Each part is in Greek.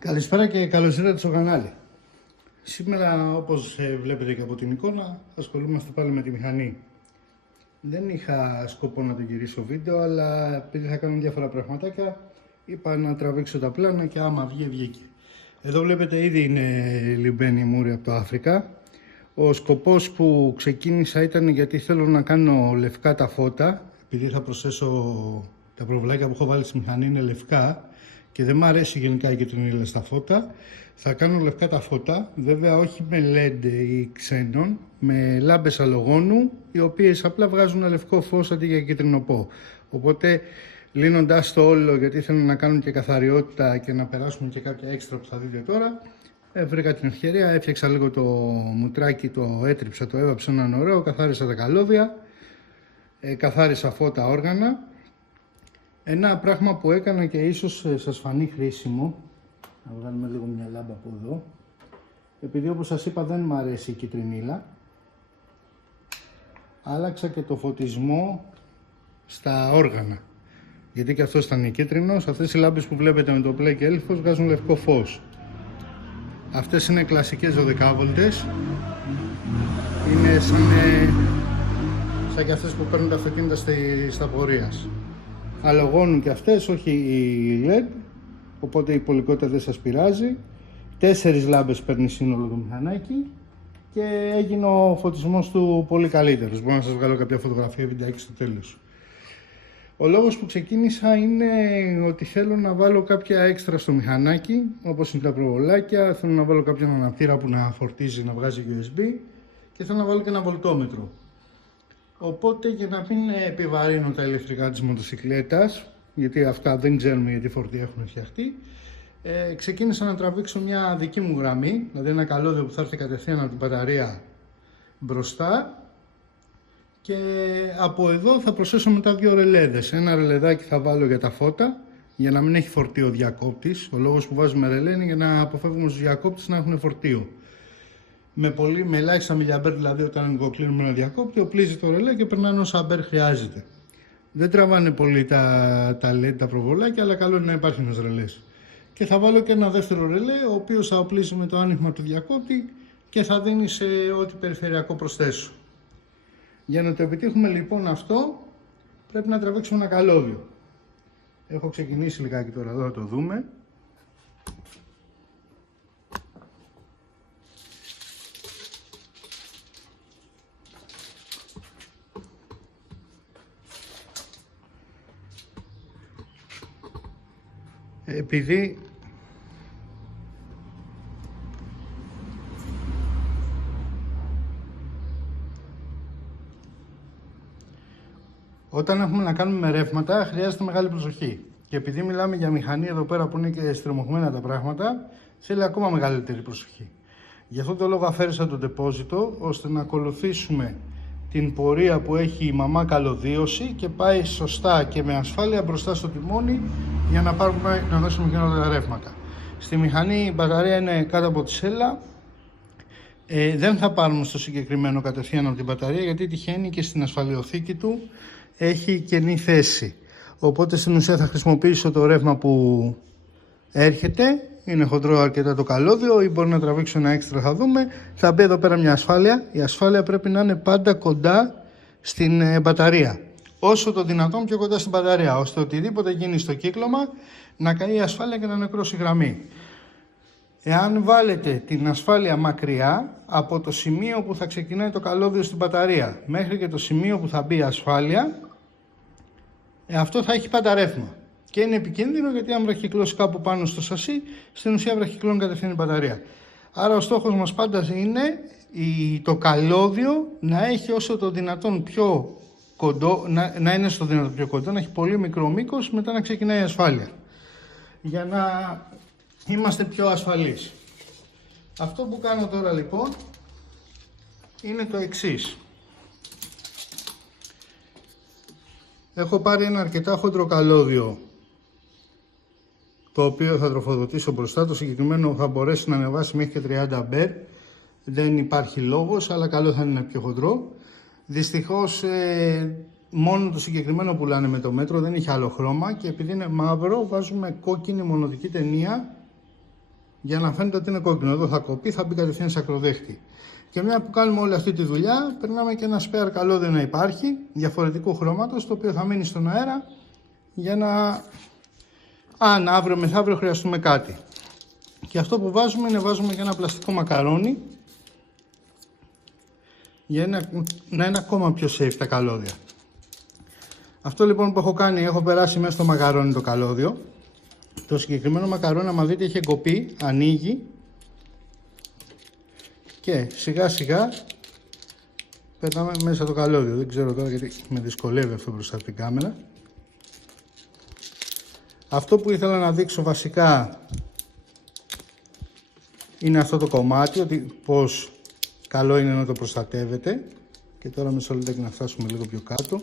Καλησπέρα και καλώς ήρθατε στο κανάλι. Σήμερα, όπως βλέπετε και από την εικόνα, ασχολούμαστε πάλι με τη μηχανή. Δεν είχα σκοπό να το γυρίσω βίντεο, αλλά επειδή θα κάνω διάφορα πραγματάκια, είπα να τραβήξω τα πλάνα και άμα βγει, βγήκε. Εδώ βλέπετε ήδη είναι λιμπμένη η μούρη από το Αφρικά. Ο σκοπός που ξεκίνησα ήταν γιατί θέλω να κάνω λευκά τα φώτα, επειδή θα προσθέσω τα προβλάκια που έχω βάλει στη μηχανή είναι λευκά και δεν μου αρέσει γενικά η κυτρινίλα στα φώτα. Θα κάνω λευκά τα φώτα, βέβαια όχι με LED ή ξένων, με λάμπες αλογόνου, οι οποίες απλά βγάζουν λευκό φως αντί για κυτρινοπό. Οπότε λύνοντας το όλο, γιατί θέλω να κάνω και καθαριότητα και να περάσουμε και κάποια έξτρα που θα δείτε τώρα, βρήκα την ευκαιρία, έφτιαξα λίγο το μουτράκι, το έτριψα, το έβαψα έναν ωραίο, καθάρισα τα καλώδια, καθάρισα φώτα όργανα. Ένα πράγμα που έκανα και ίσως σας φανεί χρήσιμο, να βγάλουμε λίγο μια λάμπα από εδώ, επειδή όπως σας είπα δεν μου αρέσει η κυτρινίλα, άλλαξα και το φωτισμό στα όργανα, γιατί και αυτός ήταν κίτρινος. Αυτές οι λάμπες που βλέπετε με το πλέ και έλφος βγάζουν λευκό φως. Αυτές είναι κλασικές 12 βολτες, είναι σαν και αυτές που παίρνουν τα αυτοκίνητα στα πορείας. Αλογώνουν και αυτές, όχι η LED, οπότε η πολικότητα δεν σας πειράζει. 4 λάμπες παίρνει σύνολο το μηχανάκι και έγινε ο φωτισμός του πολύ καλύτερος. Μπορώ να σας βγάλω κάποια φωτογραφία, βιντεάκι στο τέλος. Ο λόγος που ξεκίνησα είναι ότι θέλω να βάλω κάποια έξτρα στο μηχανάκι, όπως είναι τα προβολάκια, θέλω να βάλω κάποιον αναπτήρα που να φορτίζει, να βγάζει USB και θέλω να βάλω και ένα βολτόμετρο. Οπότε για να μην επιβαρύνω τα ηλεκτρικά της μοτοσυκλέτας, γιατί αυτά δεν ξέρουμε γιατί φορτία έχουν φτιαχτεί, ξεκίνησα να τραβήξω μια δική μου γραμμή, δηλαδή ένα καλώδιο που θα έρθει κατευθείαν από την μπαταρία μπροστά, και από εδώ θα προσθέσω μετά 2 ρελέδες. Ένα ρελεδάκι θα βάλω για τα φώτα, για να μην έχει φορτίο διακόπτης. Ο λόγος που βάζουμε ρελέ είναι για να αποφεύγουμε στους διακόπτες να έχουν φορτίο. Με ελάχιστα μιλιαμπέρ, δηλαδή όταν κλείνουμε ένα διακόπτη, οπλίζει το ρελέ και περνάνε όσα αμπέρ χρειάζεται. Δεν τραβάνε πολύ τα LED, τα προβολάκια, αλλά καλό είναι να υπάρχει ένας ρελές. Και θα βάλω και ένα δεύτερο ρελέ, ο οποίος θα οπλίζει με το άνοιγμα του διακόπτη και θα δίνει σε ό,τι περιφερειακό προσθέσω. Για να το επιτύχουμε λοιπόν αυτό, πρέπει να τραβήξουμε ένα καλώδιο. Έχω ξεκινήσει λιγάκι τώρα εδώ, θα το δούμε. Επειδή όταν έχουμε να κάνουμε με ρεύματα χρειάζεται μεγάλη προσοχή. Και επειδή μιλάμε για μηχανή εδώ πέρα που είναι και στριμωγμένα τα πράγματα, θέλει ακόμα μεγαλύτερη προσοχή. Γι' αυτό το λόγο αφαίρεσα το τεπόζιτο, ώστε να ακολουθήσουμε την πορεία που έχει η μαμά καλωδίωση και πάει σωστά και με ασφάλεια μπροστά στο τιμόνι για να δώσουμε γεννότερα ρεύματα. Στη μηχανή η μπαταρία είναι κάτω από τη σέλα. Δεν θα πάρουμε στο συγκεκριμένο κατευθείαν από την μπαταρία, γιατί τυχαίνει και στην ασφαλειοθήκη του έχει κενή θέση. Οπότε στην ουσία θα χρησιμοποιήσω το ρεύμα που έρχεται. Είναι χοντρό αρκετά το καλώδιο, ή μπορεί να τραβήξω ένα έξτρα, θα δούμε. Θα μπει εδώ πέρα μια ασφάλεια. Η ασφάλεια πρέπει να είναι πάντα κοντά στην μπαταρία. Όσο το δυνατόν πιο κοντά στην μπαταρία, ώστε οτιδήποτε γίνει στο κύκλωμα να καεί η ασφάλεια και να νεκρώσει η γραμμή. Εάν βάλετε την ασφάλεια μακριά από το σημείο που θα ξεκινάει το καλώδιο στην μπαταρία μέχρι και το σημείο που θα μπει η ασφάλεια, αυτό θα έχει πάντα ρεύμα. Και είναι επικίνδυνο, γιατί αν βραχυκλώσει κάπου πάνω στο σασί, στην ουσία βραχυκλώνει κατευθείαν η μπαταρία. Άρα ο στόχος μας πάντα είναι το καλώδιο να έχει όσο το δυνατόν πιο κοντό, να είναι στο δυνατόν πιο κοντό, να έχει πολύ μικρό μήκος, μετά να ξεκινάει η ασφάλεια. Για να είμαστε πιο ασφαλείς. Αυτό που κάνω τώρα λοιπόν είναι το εξής. Έχω πάρει ένα αρκετά χοντρό καλώδιο, το οποίο θα τροφοδοτήσω μπροστά. Το συγκεκριμένο θα μπορέσει να ανεβάσει μέχρι και 30 αμπέρ. Δεν υπάρχει λόγος, αλλά καλό θα είναι να είναι πιο χοντρό. Δυστυχώς μόνο το συγκεκριμένο πουλάνε με το μέτρο, δεν έχει άλλο χρώμα, και επειδή είναι μαύρο βάζουμε κόκκινη μονοδική ταινία για να φαίνεται ότι είναι κόκκινο. Εδώ θα κοπεί, θα μπει κατευθείαν σε ακροδέχτη. Και μια που κάνουμε όλη αυτή τη δουλειά, περνάμε και ένα spare καλώδιο να υπάρχει, διαφορετικού χρώματος, το οποίο θα μείνει στον αέρα για να... αν αύριο μεθαύριο χρειαστούμε κάτι. Και αυτό που βάζουμε είναι και ένα πλαστικό μακαρόνι για να είναι ακόμα πιο safe τα καλώδια. Αυτό λοιπόν που έχω κάνει, έχω περάσει μέσα στο μακαρόνι το καλώδιο. Το συγκεκριμένο μακαρόνι, άμα δείτε, έχει κοπεί, ανοίγει και σιγά σιγά πετάμε μέσα το καλώδιο. Δεν ξέρω τώρα γιατί με δυσκολεύει αυτό μπροστά από την κάμερα. Αυτό που ήθελα να δείξω βασικά είναι αυτό το κομμάτι, ότι πως καλό είναι να το προστατεύετε. Και τώρα μισό λεπτάκι να φτάσουμε λίγο πιο κάτω.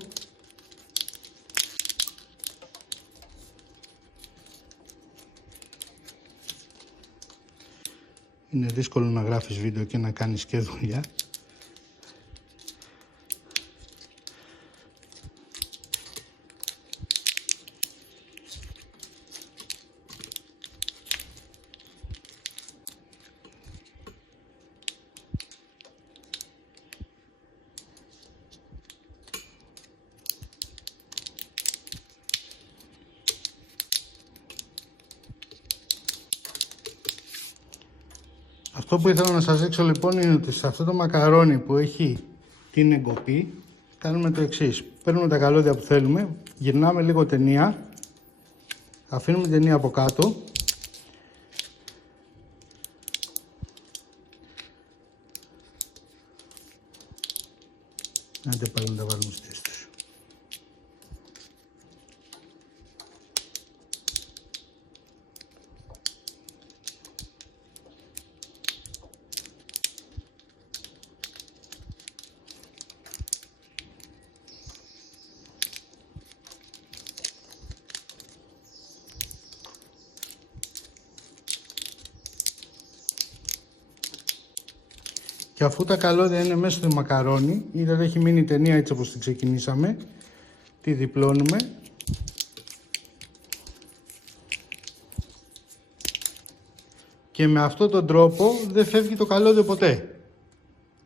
Είναι δύσκολο να γράφεις βίντεο και να κάνεις και δουλειά. Αυτό που ήθελα να σας δείξω λοιπόν είναι ότι σε αυτό το μακαρόνι που έχει την εγκοπή κάνουμε το εξής. Παίρνουμε τα καλώδια που θέλουμε, γυρνάμε λίγο ταινία, αφήνουμε ταινία από κάτω άντε πάλι να τα βάλουμε στη θέση τους. Και αφού τα καλώδια είναι μέσα στο μακαρόνι, είδατε έχει μείνει η ταινία έτσι όπως την ξεκινήσαμε, τη διπλώνουμε και με αυτόν τον τρόπο δεν φεύγει το καλώδιο ποτέ.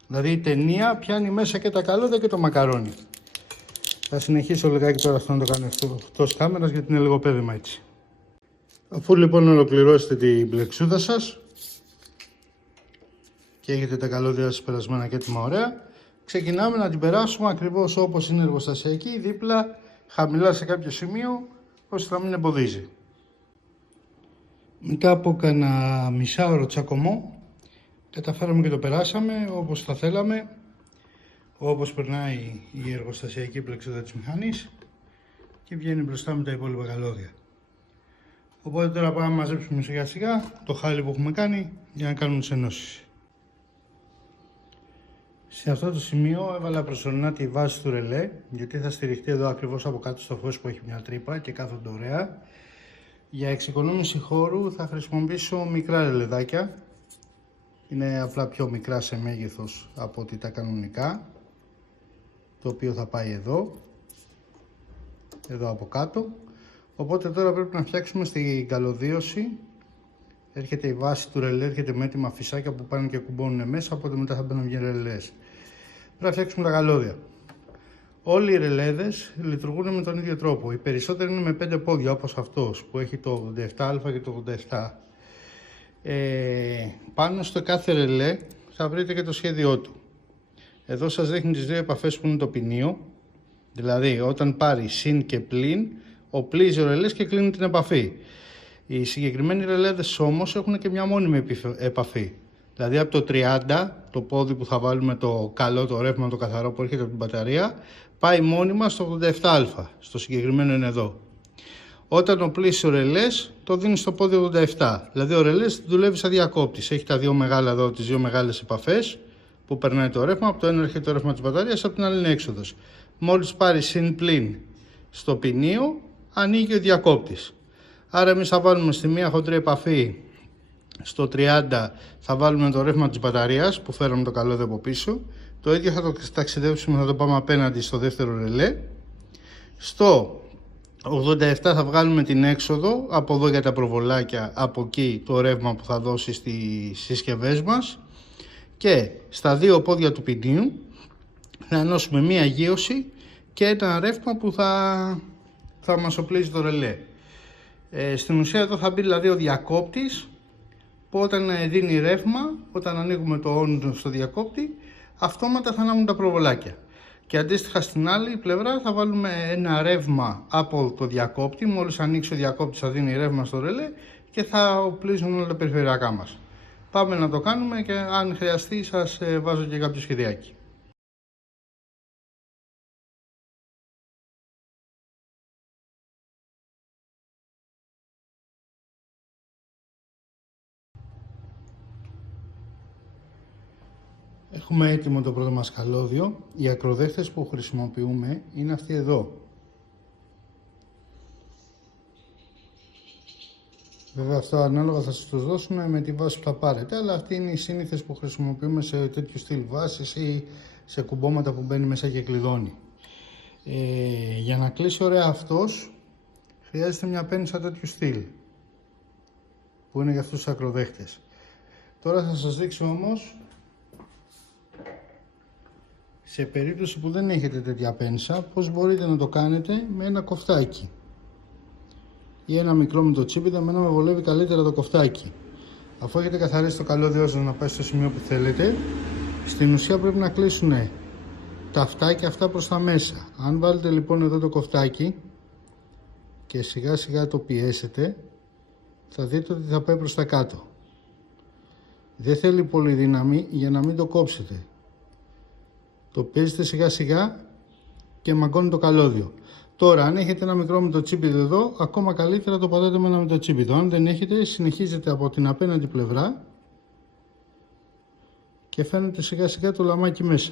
Δηλαδή η ταινία πιάνει μέσα και τα καλώδια και το μακαρόνι. Θα συνεχίσω λιγάκι τώρα αυτό να το κάνω εκτός κάμερας γιατί είναι λίγο πέδημα έτσι. Αφού λοιπόν ολοκληρώσετε την μπλεξούδα σας και έχετε τα καλώδια σας περασμένα και έτοιμα ωραία, ξεκινάμε να την περάσουμε ακριβώς όπως είναι εργοστασιακή, δίπλα, χαμηλά σε κάποιο σημείο, ώστε να μην εμποδίζει. Μετά από κάνα μισάωρο τσακωμό, καταφέραμε και το περάσαμε όπως θα θέλαμε, όπως περνάει η εργοστασιακή πλεξούδα της μηχανής και βγαίνει μπροστά με τα υπόλοιπα καλώδια. Οπότε τώρα πάμε να μαζέψουμε σιγά σιγά το χάλι που έχουμε κάνει για να κάνουμε τις ενώσεις. Σε αυτό το σημείο έβαλα προσωρινά τη βάση του ρελέ, γιατί θα στηριχτεί εδώ ακριβώς από κάτω στο φως που έχει μια τρύπα και κάθονται ωραία. Για εξοικονόμηση χώρου θα χρησιμοποιήσω μικρά ρελεδάκια. Είναι απλά πιο μικρά σε μέγεθος από ότι τα κανονικά. Το οποίο θα πάει εδώ από κάτω. Οπότε τώρα πρέπει να φτιάξουμε στην καλωδίωση. Έρχεται η βάση του ρελέ, έρχεται με έτοιμα φυσάκια που πάνε και κουμπώνουν μέσα, οπότε μετά θα μπαίνουν ρελές. Πρέπει να φτιάξουμε τα καλώδια. Όλοι οι ρελέδες λειτουργούν με τον ίδιο τρόπο. Οι περισσότεροι είναι με 5 πόδια όπως αυτός που έχει το 87α και το 87. Πάνω στο κάθε ρελέ θα βρείτε και το σχέδιό του. Εδώ σας δείχνει τις δύο επαφές που είναι το ποινίο. Δηλαδή όταν πάρει συν και πλην, οπλίζει ο ρελές και κλείνει την επαφή. Οι συγκεκριμένοι ρελέδες όμως έχουν και μια μόνιμη επαφή. Δηλαδή από το 30, το πόδι που θα βάλουμε το καλό, το ρεύμα, το καθαρό που έρχεται από την μπαταρία, πάει μόνιμα στο 87α, στο συγκεκριμένο είναι εδώ. Όταν οπλίσει ο ρελές, το δίνει στο πόδι 87. Δηλαδή ο ρελές δουλεύει σαν διακόπτης. Έχει τα δύο μεγάλα εδώ, τις δύο μεγάλες επαφές που περνάει το ρεύμα. Από το ένα έρχεται το ρεύμα της μπαταρίας, από την άλλη είναι έξοδος. Μόλις πάρει συν πλην στο ποινίο, ανοίγει ο διακόπτης. Άρα εμείς θα βάλουμε στη μία χοντρή επαφή στο 30 θα βάλουμε το ρεύμα της μπαταρίας που φέραμε το καλώδιο από πίσω. Το ίδιο θα το ταξιδέψουμε, θα το πάμε απέναντι στο δεύτερο ρελέ. Στο 87 θα βγάλουμε την έξοδο, από εδώ για τα προβολάκια, από εκεί το ρεύμα που θα δώσει στις συσκευές μας, και στα δύο πόδια του ποινίου θα ενώσουμε μία γείωση και ένα ρεύμα που θα μας οπλίζει το ρελέ. Στην ουσία εδώ θα μπει δηλαδή ο διακόπτης, που όταν δίνει ρεύμα, όταν ανοίγουμε το on στο διακόπτη, αυτόματα θα ανάβουν τα προβολάκια. Και αντίστοιχα στην άλλη πλευρά θα βάλουμε ένα ρεύμα από το διακόπτη. Μόλις ανοίξει ο διακόπτης θα δίνει ρεύμα στο ρελέ και θα οπλίζουν όλα τα περιφερειακά μας. Πάμε να το κάνουμε και αν χρειαστεί σας βάζω και κάποιο σχεδιάκι. Έχουμε έτοιμο το πρώτο μας καλώδιο. Οι ακροδέχτες που χρησιμοποιούμε είναι αυτοί εδώ. Βέβαια αυτό ανάλογα θα σας το δώσουν με τη βάση που θα πάρετε, αλλά αυτοί είναι οι σύνηθες που χρησιμοποιούμε σε τέτοιου στυλ βάσεις ή σε κουμπώματα που μπαίνει μέσα και κλειδώνει. Για να κλείσει ωραία αυτός χρειάζεται μια πέννησα τέτοιου στυλ που είναι για αυτούς τους ακροδέχτες. Τώρα θα σας δείξω όμως, σε περίπτωση που δεν έχετε τέτοια πέννησα, πώς μπορείτε να το κάνετε με ένα κοφτάκι ή ένα μικρό με το τσίπιδο. Εμένα με βολεύει καλύτερα το κοφτάκι. Αφού έχετε καθαρίσει το καλώδιό σας να πάει στο σημείο που θέλετε, στην ουσία πρέπει να κλείσουν τα αυτάκια αυτά προς τα μέσα. Αν βάλετε λοιπόν εδώ το κοφτάκι και σιγά σιγά το πιέσετε, θα δείτε ότι θα πάει προς τα κάτω. Δεν θέλει πολύ δύναμη για να μην το κόψετε. Το πιέζετε σιγά σιγά και μαγκώνει το καλώδιο. Τώρα, αν έχετε ένα μικρό μητοτσίπιδο εδώ, ακόμα καλύτερα το πατάτε με ένα μητοτσίπιδο. Αν δεν έχετε, συνεχίζετε από την απέναντι πλευρά και φαίνεται σιγά σιγά το λαμάκι μέσα.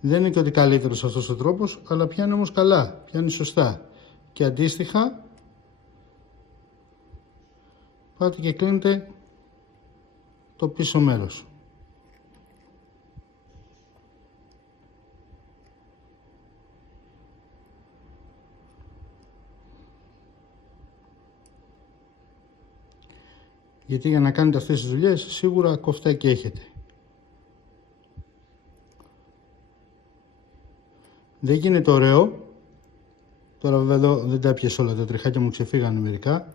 Δεν είναι και ότι καλύτερος αυτός ο τρόπος, αλλά πιάνει όμως καλά, πιάνει σωστά. Και αντίστοιχα, πάτε και κλείνετε το πίσω μέρος. Γιατί για να κάνετε αυτές τις δουλειές σίγουρα κοφτάκι έχετε. Δεν γίνεται ωραίο. Τώρα βέβαια εδώ δεν τα πιέσα όλα, τα τριχάκια μου ξεφύγανε μερικά.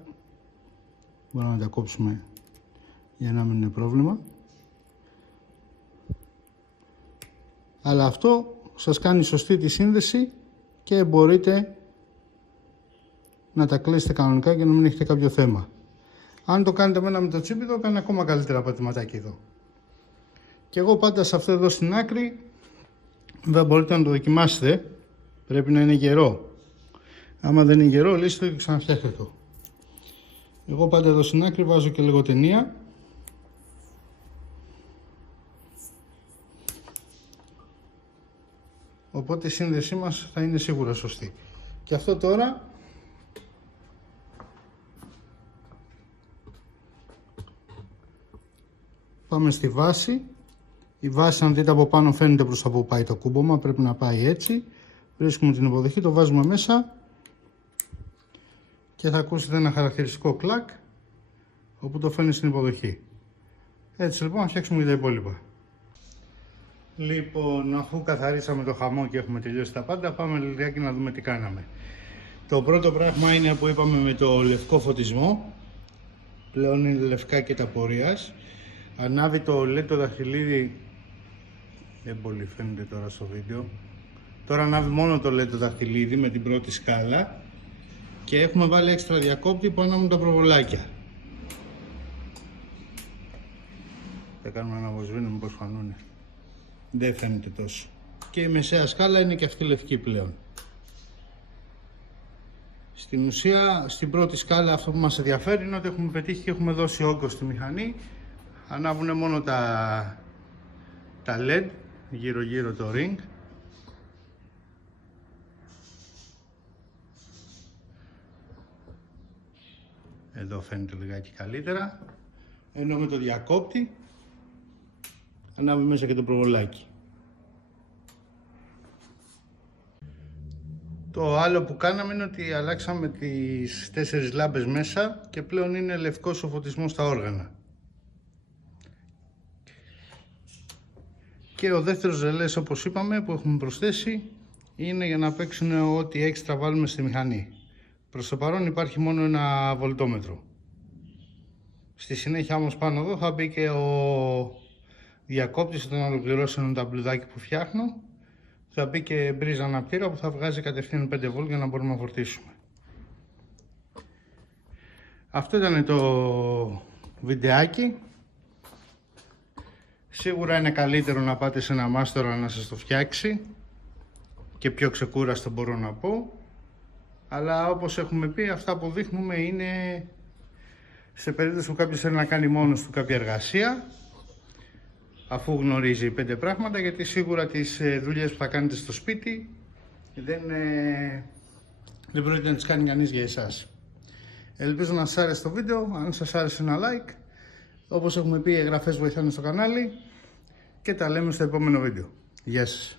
Μπορούμε να τα κόψουμε για να μην είναι πρόβλημα. Αλλά αυτό σας κάνει σωστή τη σύνδεση και μπορείτε να τα κλείσετε κανονικά και να μην έχετε κάποιο θέμα. Αν το κάνετε με ένα μητοτσίπιδο, κάνει ακόμα καλύτερα πατηματάκι εδώ. Και εγώ πάντα σε αυτό εδώ στην άκρη, βέβαια μπορείτε να το δοκιμάσετε, πρέπει να είναι γερό. Άμα δεν είναι γερό, λύστε και ξαναφτιάχτε το. Εγώ πάντα εδώ στην άκρη βάζω και λίγο ταινία. Οπότε η σύνδεσή μας θα είναι σίγουρα σωστή. Και αυτό τώρα πάμε στη βάση. Η βάση, αν δείτε από πάνω, φαίνεται προς τα που πάει το κούμπομα, πρέπει να πάει έτσι. Βρίσκουμε την υποδοχή, το βάζουμε μέσα και θα ακούσετε ένα χαρακτηριστικό κλακ όπου το φέρνει στην υποδοχή. Έτσι λοιπόν να φτιάξουμε και τα υπόλοιπα. Λοιπόν, αφού καθαρίσαμε το χαμό και έχουμε τελειώσει τα πάντα, πάμε λιγάκι να δούμε τι κάναμε. Το πρώτο πράγμα είναι που είπαμε με το λευκό φωτισμό. Πλέον είναι λευκά και τα πορείας. Ανάβει το LED το δαχτυλίδι. Δεν πολύ φαίνεται τώρα στο βίντεο. Τώρα ανάβει μόνο το LED το δαχτυλίδι με την πρώτη σκάλα. Και έχουμε βάλει έξτρα διακόπτη που ανάβουν τα προβολάκια. Θα κάνουμε να αποσβήνουμε πως φανούνε. Δεν φαίνεται τόσο. Και η μεσαία σκάλα είναι και αυτή λευκή πλέον. Στην ουσία, στην πρώτη σκάλα αυτό που μας ενδιαφέρει είναι ότι έχουμε πετύχει και έχουμε δώσει όγκο στη μηχανή. Ανάβουν μόνο τα LED γύρω γύρω το ring. Εδώ φαίνεται λιγάκι καλύτερα. Ενώ με το διακόπτη ανάβει μέσα και το προβολάκι. Το άλλο που κάναμε είναι ότι αλλάξαμε τις 4 λάμπες μέσα και πλέον είναι λευκός ο φωτισμός στα όργανα. Και ο δεύτερος ρελές, όπως είπαμε, που έχουμε προσθέσει είναι για να παίξουν ό,τι έξτρα βάλουμε στη μηχανή. Προς το παρόν υπάρχει μόνο ένα βολτόμετρο. Στη συνέχεια όμως πάνω εδώ θα μπει και ο διακόπτης όταν ολοκληρώσω ένα ταμπλουδάκι που φτιάχνω. Θα μπει και μπρίζα αναπτήρα που θα βγάζει κατευθείαν 5V για να μπορούμε να φορτίσουμε. Αυτό ήταν το βιντεάκι. Σίγουρα είναι καλύτερο να πάτε σε ένα μάστορα να σας το φτιάξει και πιο ξεκούραστο μπορώ να πω. Αλλά όπως έχουμε πει, αυτά που δείχνουμε είναι σε περίπτωση που κάποιος θέλει να κάνει μόνος του κάποια εργασία, αφού γνωρίζει 5 πράγματα, γιατί σίγουρα τις δουλειές που θα κάνετε στο σπίτι δεν πρόκειται να τις κάνει κανείς για εσάς. Ελπίζω να σας άρεσε το βίντεο. Αν σας άρεσε, ένα like. Όπως έχουμε πει, οι εγγραφές βοηθάνε στο κανάλι και τα λέμε στο επόμενο βίντεο. Γεια σας.